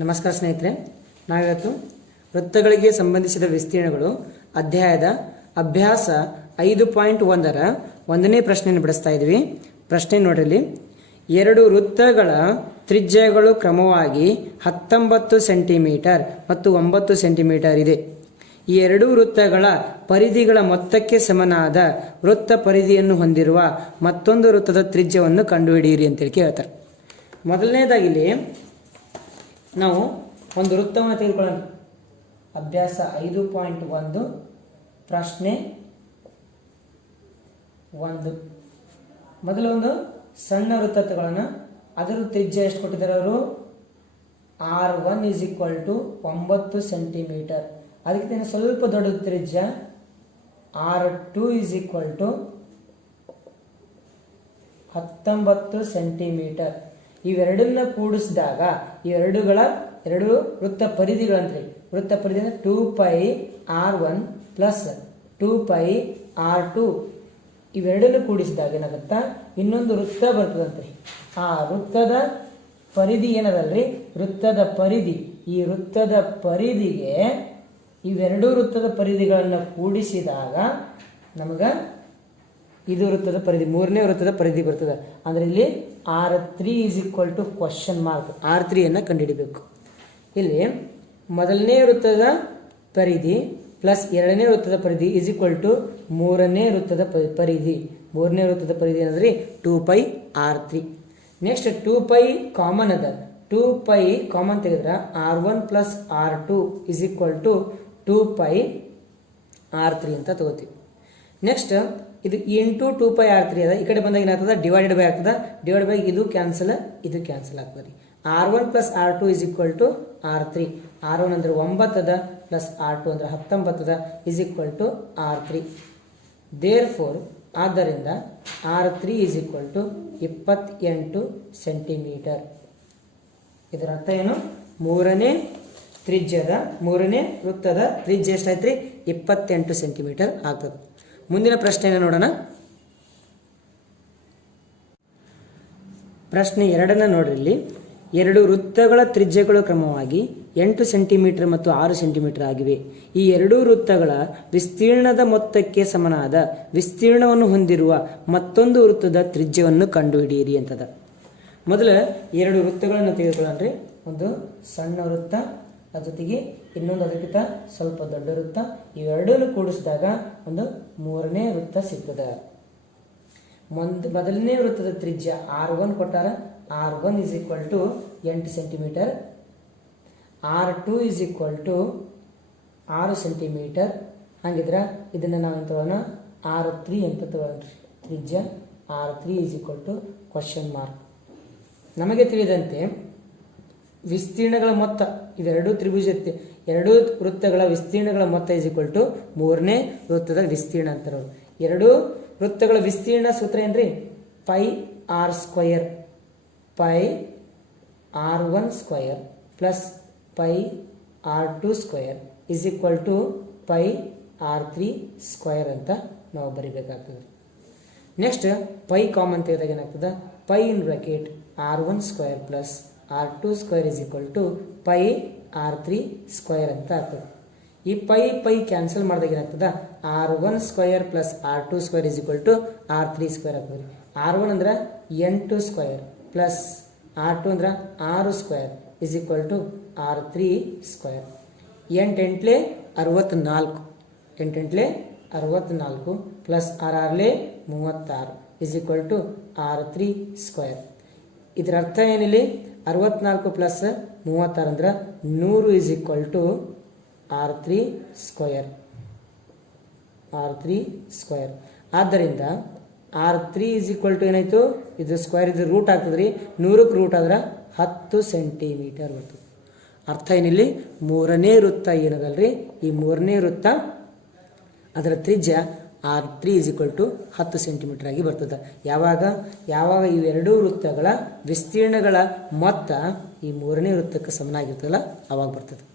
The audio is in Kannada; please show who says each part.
Speaker 1: ನಮಸ್ಕಾರ ಸ್ನೇಹಿತರೆ, ನಾವಿವತ್ತು ವೃತ್ತಗಳಿಗೆ ಸಂಬಂಧಿಸಿದ ವಿಸ್ತೀರ್ಣಗಳು, ಅಧ್ಯಾಯದ ಅಭ್ಯಾಸ ಐದು ಪಾಯಿಂಟ್ ಒಂದರ ಒಂದನೇ ಪ್ರಶ್ನೆಯನ್ನು ಬಿಡಿಸ್ತಾ ಇದ್ವಿ ಪ್ರಶ್ನೆ ನೋಡಲಿ ಎರಡು ವೃತ್ತಗಳ ತ್ರಿಜ್ಯಗಳು ಕ್ರಮವಾಗಿ ಹತ್ತೊಂಬತ್ತು ಸೆಂಟಿಮೀಟರ್ ಮತ್ತು ಒಂಬತ್ತು ಸೆಂಟಿಮೀಟರ್ ಇದೆ. ಈ ಎರಡೂ ವೃತ್ತಗಳ ಪರಿಧಿಗಳ ಮೊತ್ತಕ್ಕೆ ಸಮನಾದ ವೃತ್ತ ಪರಿಧಿಯನ್ನು ಹೊಂದಿರುವ ಮತ್ತೊಂದು ವೃತ್ತದ ತ್ರಿಜ್ಯವನ್ನು ಕಂಡುಹಿಡಿಯಿರಿ ಅಂತೇಳಿ ಕೇಳ್ತಾರೆ. ಮೊದಲನೇದಾಗಿ ಇಲ್ಲಿ ನಾವು ಒಂದು ವೃತ್ತವನ್ನು ತೆಗೆದುಕೊಳ್ಳೋಣ. ಅಭ್ಯಾಸ ಐದು ಪಾಯಿಂಟ್ ಒಂದು, ಪ್ರಶ್ನೆ ಒಂದು. ಮೊದಲು ಒಂದು ಸಣ್ಣ ವೃತ್ತ ತಗೊಳ್ಳೋಣ ಅದರ ತ್ರಿಜ್ಯ ಎಷ್ಟು ಕೊಟ್ಟಿದ್ದಾರೆ ಅವರು? R one is equal to ಒಂಬತ್ತು ಸೆಂಟಿಮೀಟರ್. ಅದಕ್ಕಿಂತ ಸ್ವಲ್ಪ ದೊಡ್ಡ ತ್ರಿಜ್ಯ. R two is equal to ಹತ್ತೊಂಬತ್ತು ಸೆಂಟಿಮೀಟರ್. ಇವೆರಡನ್ನ ಕೂಡಿಸಿದಾಗ, ಇವೆರಡುಗಳ ಎರಡು ವೃತ್ತ ಪರಿಧಿಗಳಂತ್ರಿ ವೃತ್ತ ಪರಿಧಿ ಅಂದ್ರೆ two pi R one plus two pi R two ಇವೆರಡನ್ನು ಕೂಡಿಸಿದಾಗ ಏನಾಗುತ್ತಾ? ಇನ್ನೊಂದು ವೃತ್ತ ಬರ್ತದಂತ್ರಿ ಆ ವೃತ್ತದ ಪರಿಧಿ ಏನದಲ್ರಿ? ವೃತ್ತದ ಪರಿಧಿ. ಈ ವೃತ್ತದ ಪರಿಧಿಗೆ ಇವೆರಡೂ ವೃತ್ತದ ಪರಿಧಿಗಳನ್ನು ಕೂಡಿಸಿದಾಗ ನಮಗ ಇದು ವೃತ್ತದ ಪರಿಧಿ, ಮೂರನೇ ವೃತ್ತದ ಪರಿಧಿ ಬರ್ತದೆ. ಅಂದ್ರೆ ಇಲ್ಲಿ R three is equal to question mark R ತ್ರೀಯನ್ನು ಕಂಡುಹಿಡಿಬೇಕು. ಇಲ್ಲಿ ಮೊದಲನೇ ವೃತ್ತದ ಪರಿಧಿ ಪ್ಲಸ್ ಎರಡನೇ ವೃತ್ತದ ಪರಿಧಿ ಈಸ್ ಈಕ್ವಲ್ ಟು ಮೂರನೇ ವೃತ್ತದ ಪರಿಧಿ. ಮೂರನೇ ವೃತ್ತದ ಪರಿಧಿ ಅಂದರೆ two pi R three next two pi common ಅದ. ಟೂ ಪೈ ಕಾಮನ್ ತೆಗೆದ್ರೆ R one plus R two is equal to two pi R three ಅಂತ ತಗೋತೀವಿ. ನೆಕ್ಸ್ಟ್ ಇದು into two pi R three ಅದ. ಈ ಕಡೆ ಬಂದಾಗ ಏನಾಗ್ತದೆ? ಡಿವೈಡೆಡ್ ಬೈ ಆಗ್ತದೆ? ಡಿವೈಡ್ ಬೈ ಇದು ಕ್ಯಾನ್ಸಲ್ ಇದು ಕ್ಯಾನ್ಸಲ್ ಆಗ್ತದೆ ರೀ. R one plus R two is equal to R three R one ಅಂದ್ರೆ ಒಂಬತ್ತದ ಪ್ಲಸ್ ಆರ್ ಟು ಅಂದ್ರೆ ಹತ್ತೊಂಬತ್ತದ is equal to R three therefore ಆದ್ದರಿಂದ R three is equal to ಇಪ್ಪತ್ತೆಂಟು ಸೆಂಟಿಮೀಟರ್ ಇದರ ಅರ್ಥ ಏನು? ಮೂರನೇ ತ್ರಿಜ್ಯದ, ಮೂರನೇ ವೃತ್ತದ ತ್ರಿಜ್ಯ ಎಷ್ಟಾಯ್ತು ಇಪ್ಪತ್ತೆಂಟು ಸೆಂಟಿಮೀಟರ್ ಆಗ್ತದೆ. ಮುಂದಿನ ಪ್ರಶ್ನೆಯನ್ನು ನೋಡೋಣ. ಪ್ರಶ್ನೆ ಎರಡನ್ನ ನೋಡ್ರಿ. ಇಲ್ಲಿ ಎರಡು ವೃತ್ತಗಳ ತ್ರಿಜ್ಯಗಳು ಕ್ರಮವಾಗಿ ಎಂಟು ಸೆಂಟಿಮೀಟರ್ ಮತ್ತು ಆರು ಸೆಂಟಿಮೀಟರ್ ಆಗಿವೆ. ಈ ಎರಡೂ ವೃತ್ತಗಳ ವಿಸ್ತೀರ್ಣದ ಮೊತ್ತಕ್ಕೆ ಸಮನಾದ ವಿಸ್ತೀರ್ಣವನ್ನು ಹೊಂದಿರುವ ಮತ್ತೊಂದು ವೃತ್ತದ ತ್ರಿಜ್ಯವನ್ನು ಕಂಡುಹಿಡಿಯಿರಿ ಅಂತದ. ಮೊದಲು ಎರಡು ವೃತ್ತಗಳನ್ನು ತೆಗೆದುಕೊಳ್ಳೋಣ ಒಂದು ಸಣ್ಣ ವೃತ್ತ ಜೊತೆಗೆ ಇನ್ನೊಂದು ಅದಕ್ಕಿಂತ ಸ್ವಲ್ಪ ದೊಡ್ಡ ವೃತ್ತ, ಇವೆರಡನ್ನು ಕೂಡಿಸಿದಾಗ ಒಂದು ಮೂರನೇ ವೃತ್ತ ಸಿಗ್ತದೆ. ಒಂದು ಮೊದಲನೇ ವೃತ್ತದ ತ್ರಿಜ್ಯ ಆರ್ ಒನ್ ಕೊಟ್ಟಾರ. R one is equal to ಎಂಟು centimetre R two is equal to ಆರು ಸೆಂಟಿಮೀಟರ್ ಹಾಗಿದ್ರೆ ಇದನ್ನು ನಾವು ಏನು ತಗೊಳ್ಳೋಣ ಆರ್ ತ್ರೀ ಅಂತ ತಗೊಳ್ರಿ. ತ್ರಿಜ್ಯ R three is equal to question mark ನಮಗೆ ತಿಳಿದಂತೆ ವಿಸ್ತೀರ್ಣಗಳ ಮೊತ್ತ ಇವೆರಡೂ ತ್ರಿಭುಜ ಎರಡು ವೃತ್ತಗಳ ವಿಸ್ತೀರ್ಣಗಳ ಮೊತ್ತ ಇಸ್ ಈಕ್ವಲ್ ಟು ಮೂರನೇ ವೃತ್ತದ ವಿಸ್ತೀರ್ಣ ಅಂತಾರೆ. ಎರಡೂ ವೃತ್ತಗಳ ವಿಸ್ತೀರ್ಣ ಸೂತ್ರ ಏನ್ರಿ? Pi R square pi R one square plus pi R two square is equal to pi R three square ಅಂತ ನಾವು ಬರಿಬೇಕಾಗ್ತದೆ. ನೆಕ್ಸ್ಟ್ ಪೈ ಕಾಮನ್ ತೆಗೆದಾಗ ಏನಾಗ್ತದೆ? Pi in bracket R one square plus R two square is equal to pi R three square ಅಂತ ಆಗ್ತದೆ. ಈ ಪೈ ಪೈ ಕ್ಯಾನ್ಸಲ್ ಮಾಡಿದಾಗ ಏನಾಗ್ತದೆ? R one square plus R two square is equal to R three square ಆಗ್ತದೆ. ಆರ್ ಒನ್ ಅಂದ್ರೆ ಎಂಟು ಸ್ಕ್ವೇರ್ ಪ್ಲಸ್ ಆರ್ ಟು ಅಂದ್ರೆ ಆರು square is equal to R three square ಎಂಟು ಅರವತ್ನಾಲ್ಕು. ಅರವತ್ತ್ನಾಲ್ಕು ಎಂಟೆಂಟ್ಲೆ ಅರವತ್ತ್ನಾಲ್ಕು ಪ್ಲಸ್ ಆರ್ ಆರ್ಲೆ ಮೂವತ್ತಾರು is equal to R three square ಇದರ ಅರ್ಥ ಏನಿಲ್ಲಿ? ಅರವತ್ನಾಲ್ಕು ಪ್ಲಸ್ ಮೂವತ್ತಾರು ಅಂದ್ರೆ ನೂರು is equal to R three square R three square ಆದ್ದರಿಂದ R three is equal to ಏನಾಯ್ತು? ಇದು ಸ್ಕ್ವೇರ್ ಇದು ರೂಟ್ ಆಗ್ತದೆ ರೀ ನೂರಕ್ಕೆ ರೂಟ್ ಆದ್ರೆ ಹತ್ತು ಸೆಂಟಿಮೀಟರ್ ಬರ್ತದೆ ಅರ್ಥ ಏನಿಲ್ಲಿ? ಮೂರನೇ ವೃತ್ತ ಏನದಲ್ರಿ? ಈ ಮೂರನೇ ವೃತ್ತ ಅದರ ತ್ರಿಜ್ಯ R three is equal to ಹತ್ತು ಸೆಂಟಿಮೀಟರ್ ಆಗಿ ಬರ್ತದೆ. ಯಾವಾಗ? ಯಾವಾಗ ಇವೆರಡೂ ವೃತ್ತಗಳ ವಿಸ್ತೀರ್ಣಗಳ ಮೊತ್ತ ಈ ಮೂರನೇ ವೃತ್ತಕ್ಕೆ ಸಮನಾಗಿರ್ತದಲ್ಲ? ಅವಾಗ ಬರ್ತದೆ.